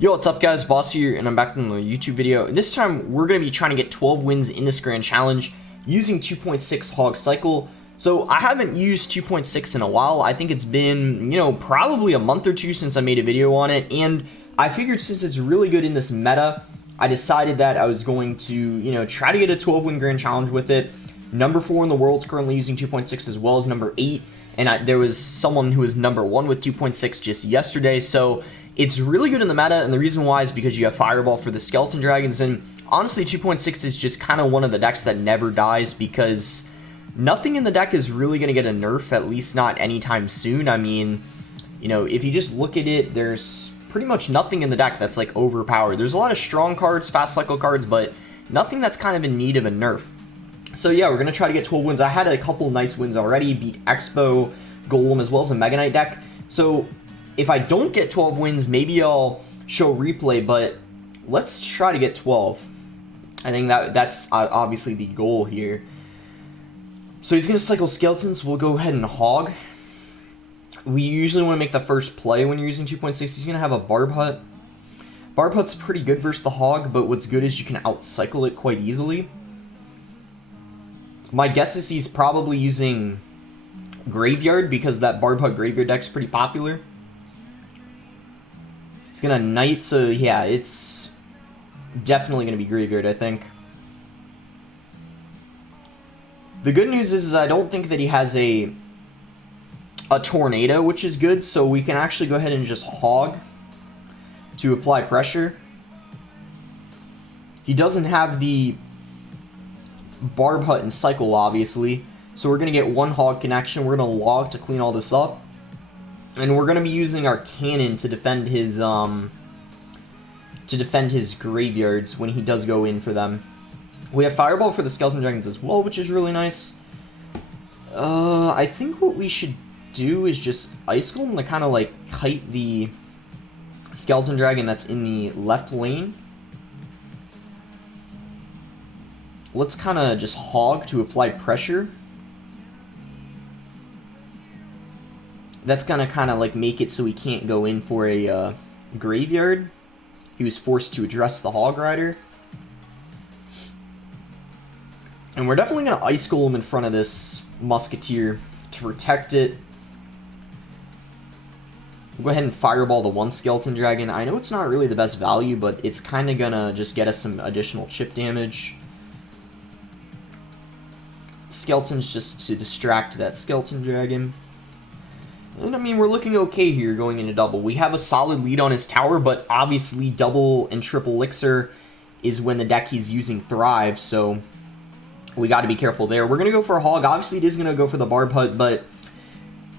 Yo, what's up guys, Boss here, and I'm back in the YouTube video. This time, we're going to be trying to get 12 wins in this Grand Challenge using 2.6 HOG Cycle. So, I haven't used 2.6 in a while. I think it's been, probably a month or two since I made a video on it, and I figured since it's really good in this meta, I decided that I was going to, try to get a 12-win Grand Challenge with it. Number 4 in the world is currently using 2.6 as well as number 8, and there was someone who was number 1 with 2.6 just yesterday, so it's really good in the meta, and the reason why is because you have Fireball for the Skeleton Dragons, and honestly 2.6 is just kind of one of the decks that never dies because nothing in the deck is really going to get a nerf, at least not anytime soon. I mean, if you just look at it, there's pretty much nothing in the deck that's like overpowered. There's a lot of strong cards, fast cycle cards, but nothing that's kind of in need of a nerf. So yeah, we're going to try to get 12 wins. I had a couple nice wins already, beat Expo, Golem, as well as a Mega Knight deck. So if I don't get 12 wins, maybe I'll show replay, but let's try to get 12. I think that's obviously the goal here. So he's going to cycle Skeletons. We'll go ahead and Hog. We usually want to make the first play when you're using 2.6. He's going to have a Barb Hut. Barb Hut's pretty good versus the Hog, but what's good is you can outcycle it quite easily. My guess is he's probably using Graveyard because that Barb Hut Graveyard deck's pretty popular. He's gonna Knight, so yeah, it's definitely gonna be Graveyard, I think. The good news is I don't think that he has a Tornado, which is good, so we can actually go ahead and just Hog to apply pressure. He doesn't have the Barb Hut and Cycle, obviously, so we're gonna get one Hog connection. We're gonna log to clean all this up. And we're going to be using our cannon to defend his graveyards when he does go in for them. We have Fireball for the Skeleton Dragons as well, which is really nice. I think what we should do is just Ice Golem to kind of like kite the Skeleton Dragon that's in the left lane. Let's kind of just Hog to apply pressure. That's gonna kind of like make it so he can't go in for a Graveyard. He was forced to address the Hog Rider. And we're definitely gonna Ice Golem in front of this Musketeer to protect it. We'll go ahead and Fireball the one Skeleton Dragon. I know it's not really the best value, but it's kind of gonna just get us some additional chip damage. Skeletons just to distract that Skeleton Dragon. And I mean, we're looking okay here going into double. We have a solid lead on his tower, but obviously double and triple elixir is when the deck he's using thrives, so we got to be careful there. We're going to go for a Hog. Obviously, it is going to go for the Barb Hut, but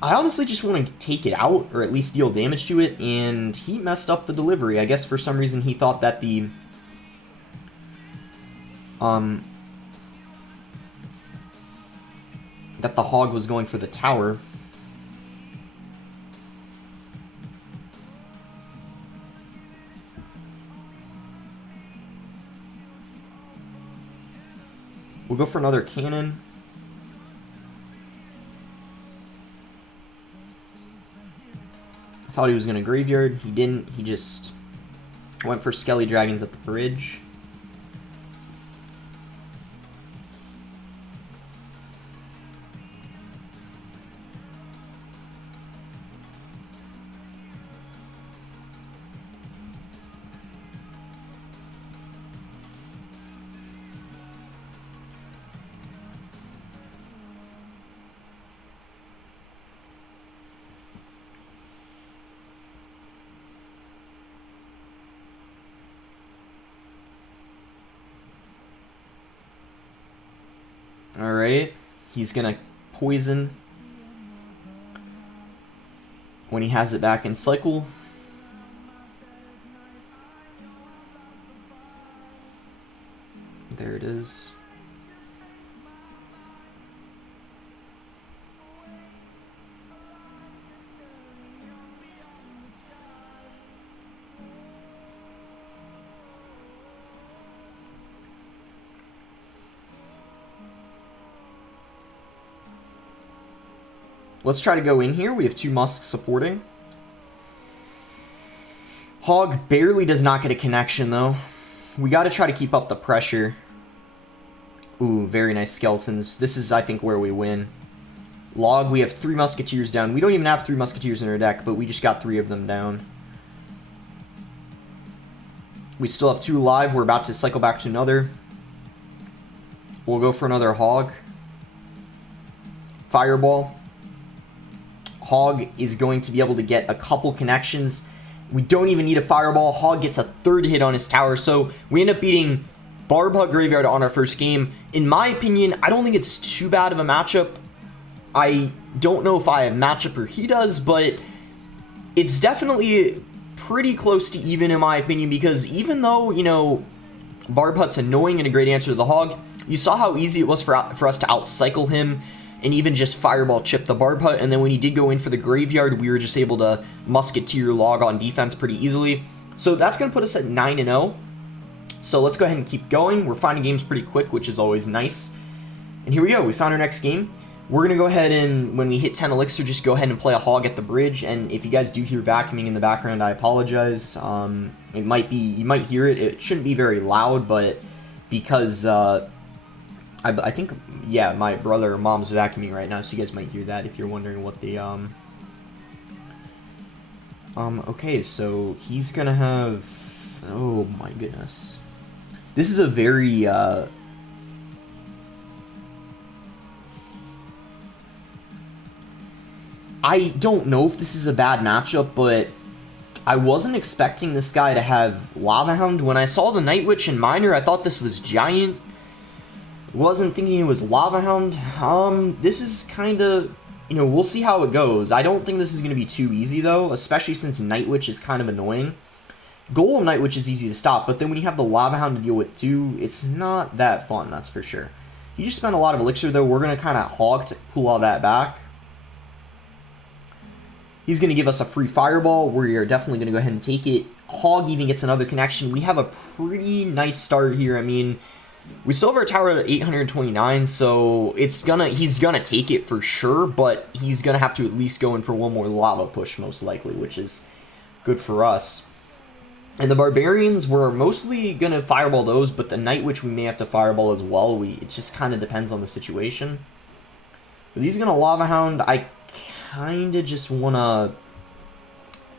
I honestly just want to take it out, or at least deal damage to it, and he messed up the delivery. I guess for some reason he thought that the Hog was going for the tower. We'll go for another cannon. I thought he was going to Graveyard. He didn't. He just went for Skelly Dragons at the bridge. Alright, he's gonna poison when he has it back in cycle. There it is. Let's try to go in here. We have two Musks supporting. Hog barely does not get a connection, though. We got to try to keep up the pressure. Ooh, very nice skeletons. This is, I think, where we win. Log, we have 3 musketeers down. We don't even have 3 musketeers in our deck, but we just got 3 of them down. We still have 2 alive. We're about to cycle back to another. We'll go for another hog. Fireball. Hog is going to be able to get a couple connections. We don't even need a fireball. Hog gets a 3rd hit on his tower, so we end up beating Barb Hut Graveyard on our first game. In my opinion, I don't think it's too bad of a matchup. I don't know if I have matchup or he does, but it's definitely pretty close to even in my opinion, because even though, you know, Barb Hut's annoying and a great answer to the Hog, you saw how easy it was for us to outcycle him and even just fireball chip the Barb Hut, and then when he did go in for the Graveyard, we were just able to musketeer log on defense pretty easily. So that's going to put us at 9-0. So let's go ahead and keep going. We're finding games pretty quick, which is always nice. And here we go. We found our next game. We're going to go ahead and, when we hit 10 elixir, just go ahead and play a hog at the bridge. And if you guys do hear vacuuming in the background, I apologize. It might be, you might hear it. It shouldn't be very loud, but because I think, yeah, my brother or mom's vacuuming right now, so you guys might hear that if you're wondering what the, okay, so he's going to have, oh my goodness. This is a very, I don't know if this is a bad matchup, but I wasn't expecting this guy to have Lava Hound. When I saw the Night Witch and Miner, I thought this was Giant. Wasn't thinking it was Lava Hound. This is kind of, you know, we'll see how it goes. I don't think this is going to be too easy, though, especially since Night Witch is kind of annoying. Golem Night Witch is easy to stop, but then when you have the Lava Hound to deal with too, it's not that fun, that's for sure. He just spent a lot of elixir, though. We're going to kind of hog to pull all that back. He's going to give us a free fireball. We are definitely going to go ahead and take it. Hog even gets another connection. We have a pretty nice start here. I mean, we still have our tower at 829, so he's gonna take it for sure, but he's going to have to at least go in for one more lava push, most likely, which is good for us. And the Barbarians, we're mostly going to fireball those, but the Night Witch we may have to fireball as well. It just kind of depends on the situation. But he's going to Lava Hound. I kind of just want to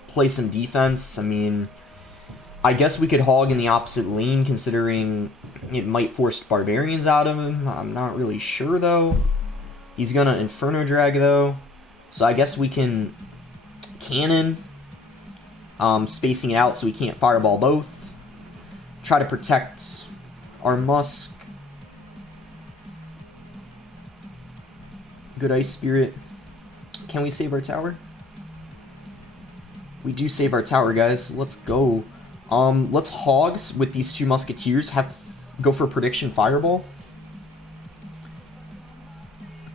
play some defense. I mean, I guess we could hog in the opposite lane, considering it might force Barbarians out of him. I'm not really sure, though. He's going to Inferno Drag, though. So I guess we can cannon. Spacing it out so we can't fireball both. Try to protect our Musk. Good Ice Spirit. Can we save our tower? We do save our tower, guys. Let's go. Let's hogs with these 2 musketeers. Go for prediction fireball.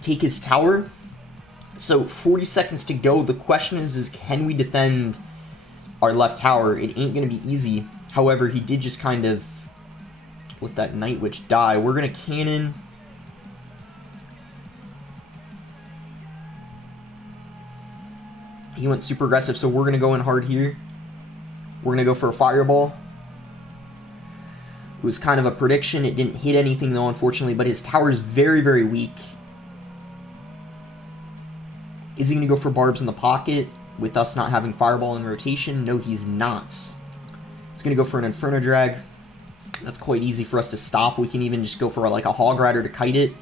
Take his tower. So 40 seconds to go. The question is can we defend our left tower? It ain't going to be easy. However, he did just kind of let that Night Witch die. We're going to cannon. He went super aggressive, so we're going to go in hard here. We're going to go for a fireball. It was kind of a prediction. It didn't hit anything, though, unfortunately, but his tower is very, very weak. Is he going to go for barbs in the pocket with us not having fireball in rotation? No, he's not. He's going to go for an Inferno Drag. That's quite easy for us to stop. We can even just go for like a Hog Rider to kite it.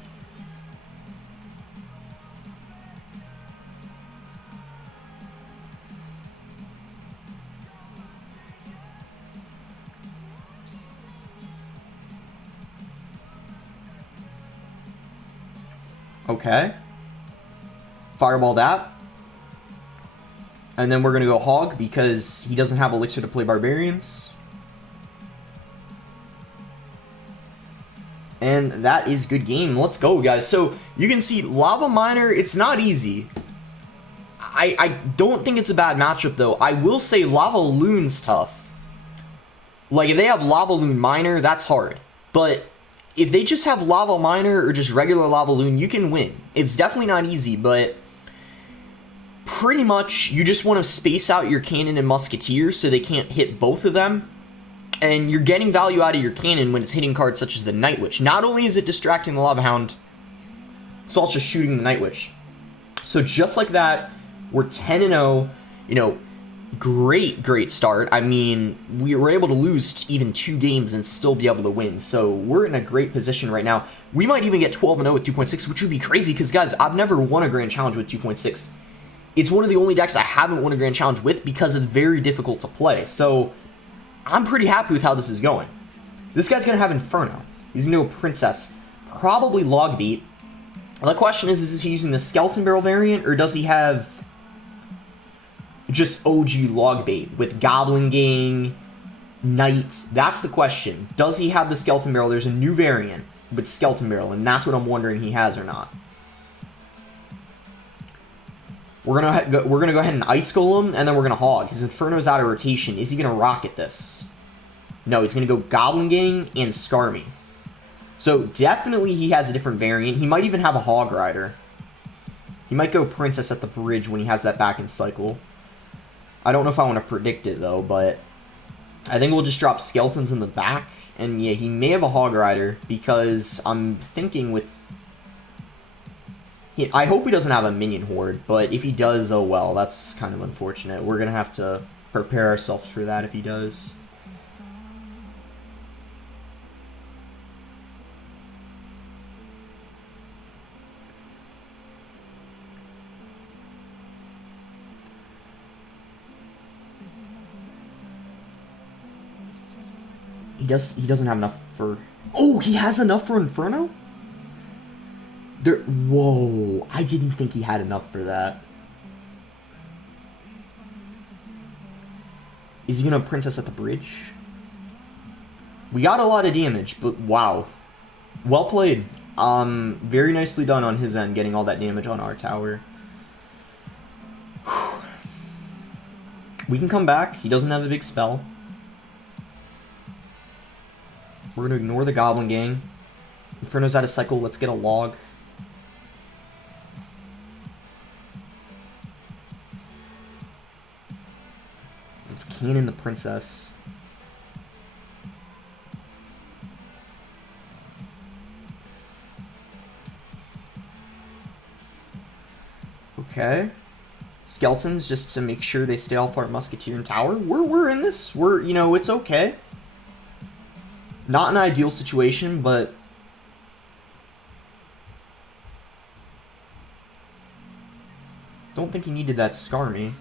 Okay. Fireball that. And then we're going to go Hog because he doesn't have Elixir to play Barbarians. And that is good game. Let's go, guys. So you can see Lava Miner, it's not easy. I don't think it's a bad matchup, though. I will say Lava Loon's tough. Like, if they have Lava Loon Miner, that's hard. But if they just have Lava Miner or just regular Lava Loon, you can win. It's definitely not easy, but pretty much you just want to space out your cannon and musketeer so they can't hit both of them. And you're getting value out of your cannon when it's hitting cards such as the Night Witch. Not only is it distracting the Lava Hound, it's also shooting the Night Witch. So just like that, we're 10-0. You know, great start. I mean, we were able to lose even 2 games and still be able to win. So we're in a great position right now. We might even get 12-0 with 2.6, which would be crazy because, guys, I've never won a Grand Challenge with 2.6. It's one of the only decks I haven't won a Grand Challenge with because it's very difficult to play. So I'm pretty happy with how this is going. This guy's going to have Inferno. He's going to go Princess. Probably Log Beat. The question is he using the Skeleton Barrel variant, or does he have just OG Log Bait with Goblin Gang, Knight? That's the question. Does he have the Skeleton Barrel? There's a new variant with Skeleton Barrel, and that's what I'm wondering he has or not. We're gonna go ahead and Ice Golem, and then we're gonna Hog. His Inferno's out of rotation. Is he gonna rocket this? No, he's gonna go Goblin Gang and Scar Me. So definitely he has a different variant. He might even have a Hog Rider. He might go Princess at the bridge when he has that back in cycle. I don't know if I want to predict it though, but I think we'll just drop Skeletons in the back. And yeah, he may have a Hog Rider because I'm thinking with... I hope he doesn't have a Minion Horde, but if he does, oh well, that's kind of unfortunate. We're going to have to prepare ourselves for that if he does. He doesn't have enough for... Oh, he has enough for Inferno? Whoa, I didn't think he had enough for that. Is he gonna Princess at the bridge? We got a lot of damage, but wow. Well played. Very nicely done on his end, getting all that damage on our tower. We can come back. He doesn't have a big spell. We're going to ignore the Goblin Gang. Inferno's out of cycle. Let's get a log. Let's cannon the Princess. Okay. Skeletons just to make sure they stay off our Musketeer and Tower. We're in this. You know, it's okay. Not an ideal situation, but don't think he needed that Scar Me.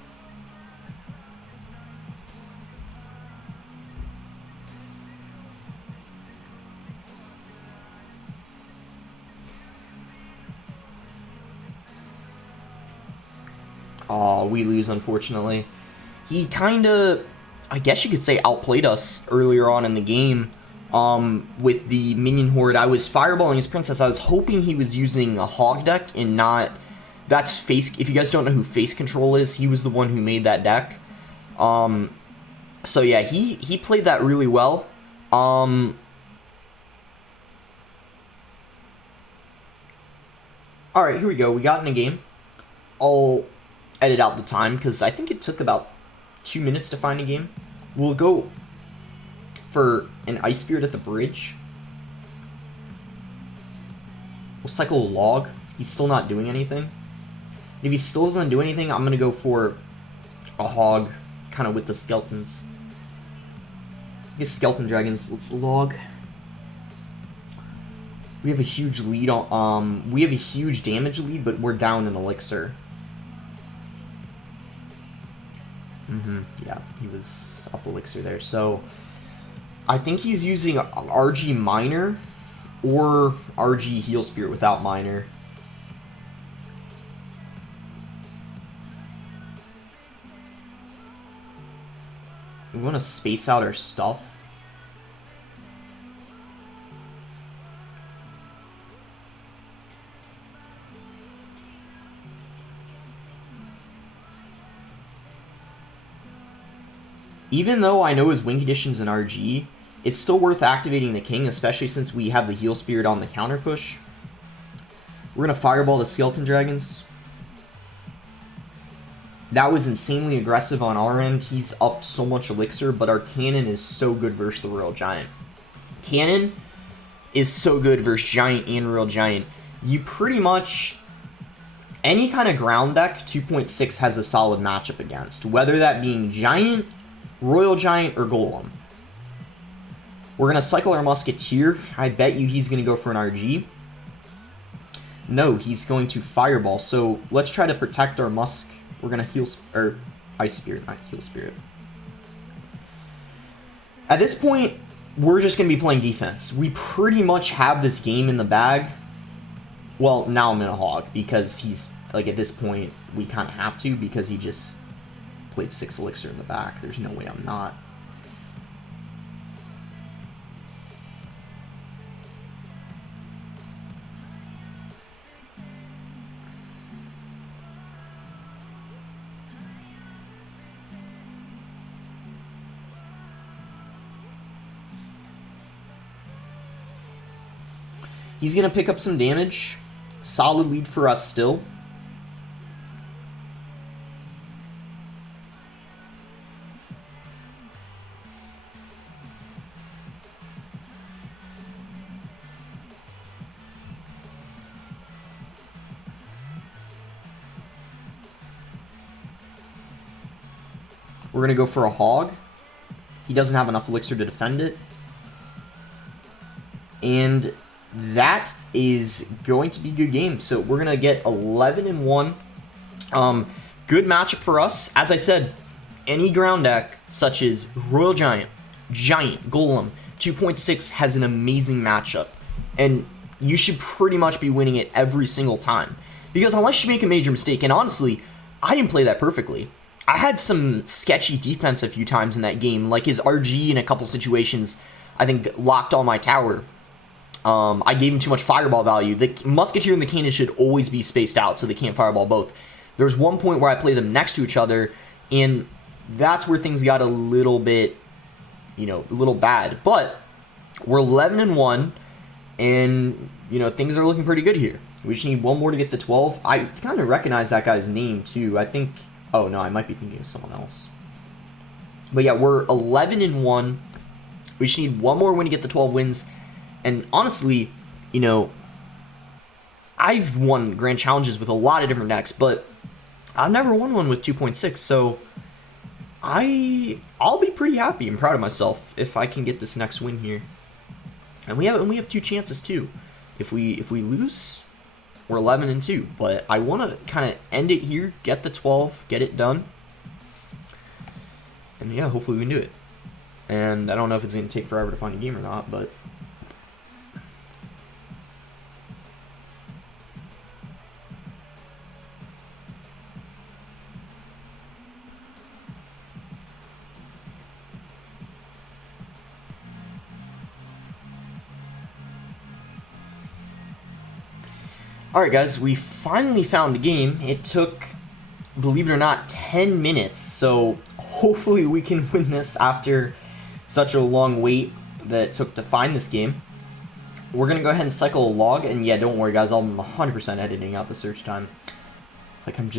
Aw, we lose, unfortunately. He kinda, I guess you could say, outplayed us earlier on in the game. With the Minion Horde, I was fireballing his Princess. I was hoping he was using a Hog deck and not... That's Face... If you guys don't know who Face Control is, he was the one who made that deck. So yeah, he played that really well. Alright, here we go. We got in a game. I'll edit out the time, because I think it took about 2 minutes to find a game. We'll go for an Ice Spirit at the bridge. We'll cycle a log. He's still not doing anything. If he still doesn't do anything, I'm going to go for a Hog, kind of with the Skeletons. I guess Skeleton Dragons. Let's log. We have a huge lead on... we have a huge damage lead, but we're down in Elixir. Yeah, he was up Elixir there. So I think he's using RG Miner or RG Heal Spirit without Miner. We want to space out our stuff. Even though I know his win condition's in RG, it's still worth activating the King, especially since we have the Heal Spirit on the counter push. We're going to Fireball the Skeleton Dragons. That was insanely aggressive on our end. He's up so much elixir, but our cannon is so good versus the Royal Giant. Cannon is so good versus Giant and Royal Giant. You pretty much... Any kind of ground deck, 2.6 has a solid matchup against. Whether that being Giant, Royal Giant, or Golem. We're going to cycle our Musketeer. I bet you he's going to go for an RG. No, he's going to Fireball. So let's try to protect our Musk. We're going to heal... Or Ice Spirit, not Heal Spirit. At this point, we're just going to be playing defense. We pretty much have this game in the bag. Well, now I'm in a hog because he's, like, at this point, we kind of have to because he just played 6 elixir in the back. There's no way I'm not. He's going to pick up some damage. Solid lead for us still. We're going to go for a hog. He doesn't have enough elixir to defend it. And that is going to be a good game. So we're going to get 11-1. Good matchup for us. As I said, any ground deck, such as Royal Giant, Giant, Golem, 2.6 has an amazing matchup. And you should pretty much be winning it every single time. Because unless you make a major mistake, and honestly, I didn't play that perfectly. I had some sketchy defense a few times in that game, like his RG in a couple situations, I think, locked on my tower. I gave him too much fireball value. The Musketeer and the Cannon should always be spaced out so they can't fireball both. There's one point where I play them next to each other, and that's where things got a little bit, a little bad. But we're 11-1, and, things are looking pretty good here. We just need one more to get the 12. I kind of recognize that guy's name, too. I think... Oh, no, I might be thinking of someone else. But yeah, we're 11-1. We just need one more win to get the 12 wins. And honestly, I've won grand challenges with a lot of different decks, but I've never won one with 2.6, so I'll be pretty happy and proud of myself if I can get this next win here. And we have 2 chances too. If we lose, we're 11-2, but I want to kind of end it here, get the 12, get it done. And yeah, hopefully we can do it. And I don't know if it's going to take forever to find a game or not, but alright guys, we finally found a game. It took, believe it or not, 10 minutes, so hopefully we can win this after such a long wait that it took to find this game. We're going to go ahead and cycle a log, and yeah, don't worry guys, I'm 100% editing out the search time. Like, I'm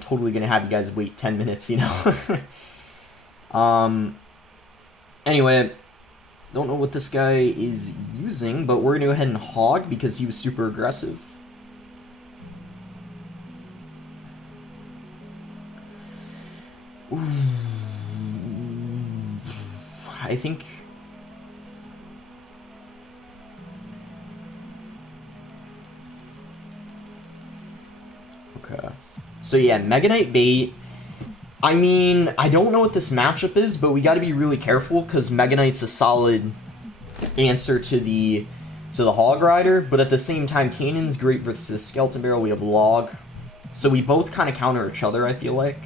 totally going to have you guys wait 10 minutes, Anyway, don't know what this guy is using, but we're going to go ahead and hog because he was super aggressive. Ooh. I think... Okay. So yeah, Mega Knight bait. I mean, I don't know what this matchup is, but we got to be really careful because Mega Knight's a solid answer to the Hog Rider, but at the same time, Cannon's great versus Skeleton Barrel. We have Log, so we both kind of counter each other, I feel like.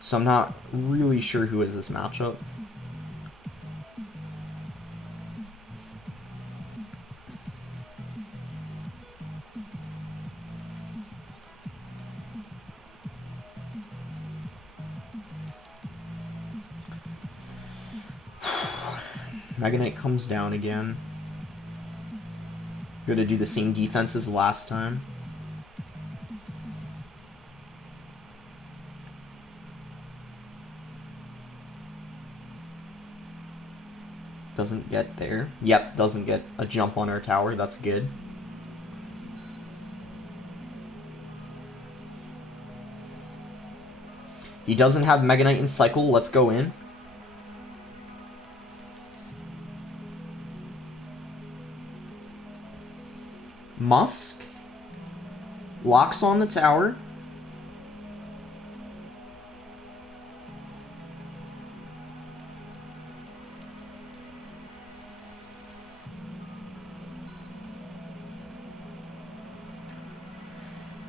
So I'm not really sure who is this matchup. Mega Knight comes down again. Gonna do the same defense as last time. doesn't get there. Yep, doesn't get a jump on our tower. That's good. He doesn't have Mega Knight in cycle. Let's go in. Musk locks on the tower.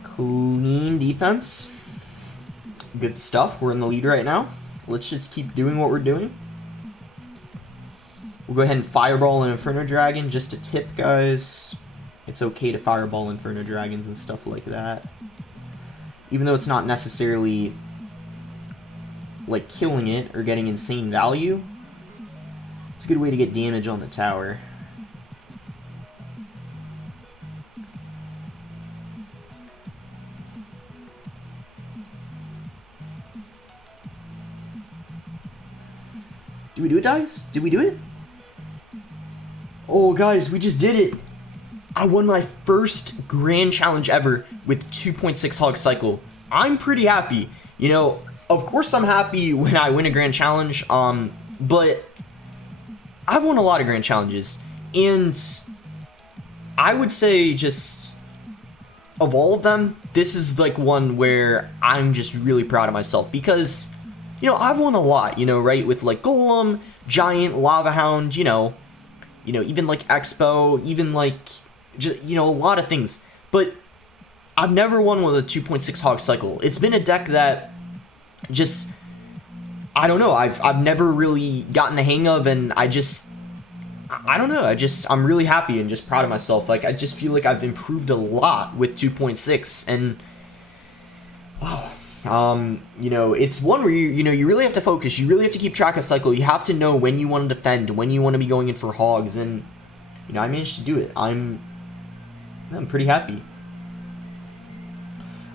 Clean defense. Good stuff. We're in the lead right now. Let's just keep doing what we're doing. We'll go ahead and fireball an Inferno Dragon. Just a tip, guys. It's okay to fireball Inferno Dragons and stuff like that. Even though it's not necessarily like killing it or getting insane value, it's a good way to get damage on the tower. Did we do it, guys? Did we do it? Oh, guys, we just did it. I won my first grand challenge ever with 2.6 HOG cycle. I'm pretty happy. You know, of course I'm happy when I win a grand challenge, but I've won a lot of grand challenges, and I would say just of all of them, this is like one where I'm just really proud of myself because, you know, I've won a lot, you know, right? With like Golem, Giant, Lava Hound, you know, even like Expo, even like, just, you know, a lot of things. But I've never won with a 2.6 HOG cycle. It's been a deck that just, I don't know, I've never really gotten the hang of, and I don't know, I'm really happy and just proud of myself. Like, I just feel like I've improved a lot with 2.6, and wow. You know, it's one where you really have to focus. You really have to keep track of cycle. You have to know when you want to defend, when you want to be going in for hogs, and you know, I managed to do it. I'm pretty happy.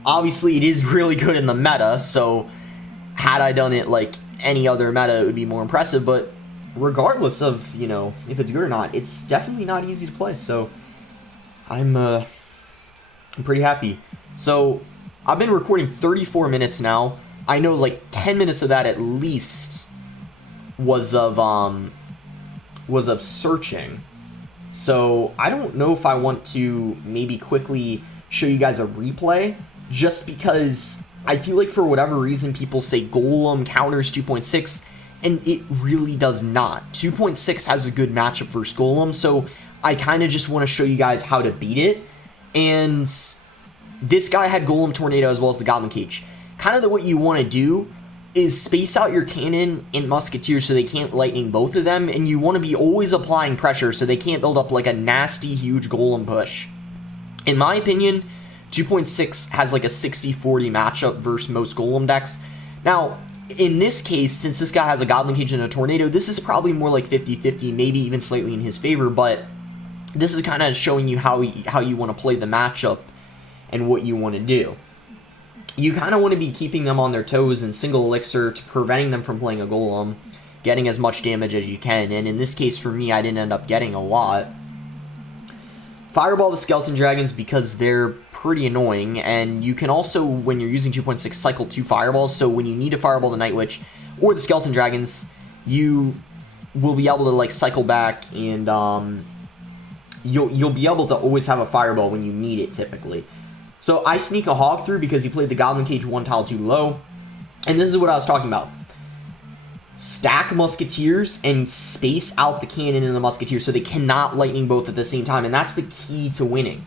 Obviously, it is really good in the meta, so had I done it like any other meta, it would be more impressive, but regardless of, you know, if it's good or not, it's definitely not easy to play, so I'm pretty happy. So I've been recording 34 minutes now. I know like 10 minutes of that at least was of searching. So I don't know if I want to maybe quickly show you guys a replay, just because I feel like for whatever reason people say Golem counters 2.6, and it really does not. 2.6 has a good matchup versus Golem, so I kind of just want to show you guys how to beat it. And this guy had Golem Tornado as well as the Goblin Cage. Kind of what you want to do is space out your cannon and musketeer so they can't lightning both of them, and you want to be always applying pressure so they can't build up like a nasty huge golem push. In my opinion, 2.6 has like a 60-40 matchup versus most golem decks. Now, in this case, since this guy has a Goblin Cage and a Tornado, this is probably more like 50-50, maybe even slightly in his favor, but this is kind of showing you how you want to play the matchup and what you want to do. You kind of want to be keeping them on their toes in single elixir to preventing them from playing a golem, getting as much damage as you can, and in this case for me I didn't end up getting a lot. Fireball the Skeleton Dragons because they're pretty annoying, and you can also, when you're using 2.6, cycle 2 fireballs, so when you need to fireball the Night Witch or the Skeleton Dragons, you will be able to like cycle back, and you'll be able to always have a fireball when you need it typically. So I sneak a hog through because he played the Goblin Cage one tile too low. And this is what I was talking about. Stack musketeers and space out the cannon and the musketeer so they cannot lightning both at the same time. And that's the key to winning.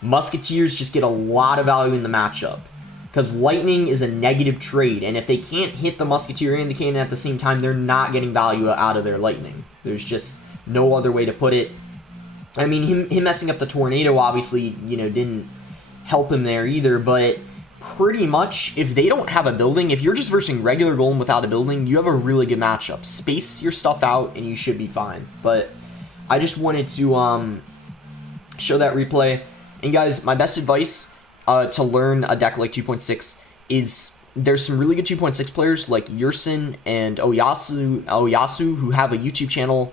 Musketeers just get a lot of value in the matchup, because lightning is a negative trade. And if they can't hit the musketeer and the cannon at the same time, they're not getting value out of their lightning. There's just no other way to put it. I mean, him messing up the Tornado obviously, you know, didn't help him there either, but pretty much if they don't have a building, if you're just versing regular Golem without a building, you have a really good matchup. Space your stuff out and you should be fine. But I just wanted to show that replay. And guys, my best advice to learn a deck like 2.6 is there's some really good 2.6 players like Yersin and Oyasu who have a YouTube channel.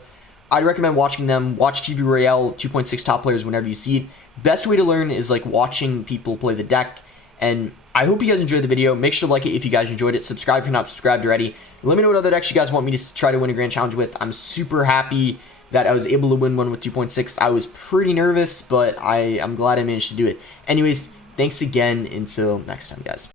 I'd recommend watching them. Watch TV Royale 2.6 top players whenever you see it. Best way to learn is like watching people play the deck. And I hope you guys enjoyed the video. Make sure to like it if you guys enjoyed it. Subscribe if you're not subscribed already. Let me know what other decks you guys want me to try to win a grand challenge with. I'm super happy that I was able to win one with 2.6. I was pretty nervous, but I'm glad I managed to do it. Anyways, thanks again. Until next time, guys.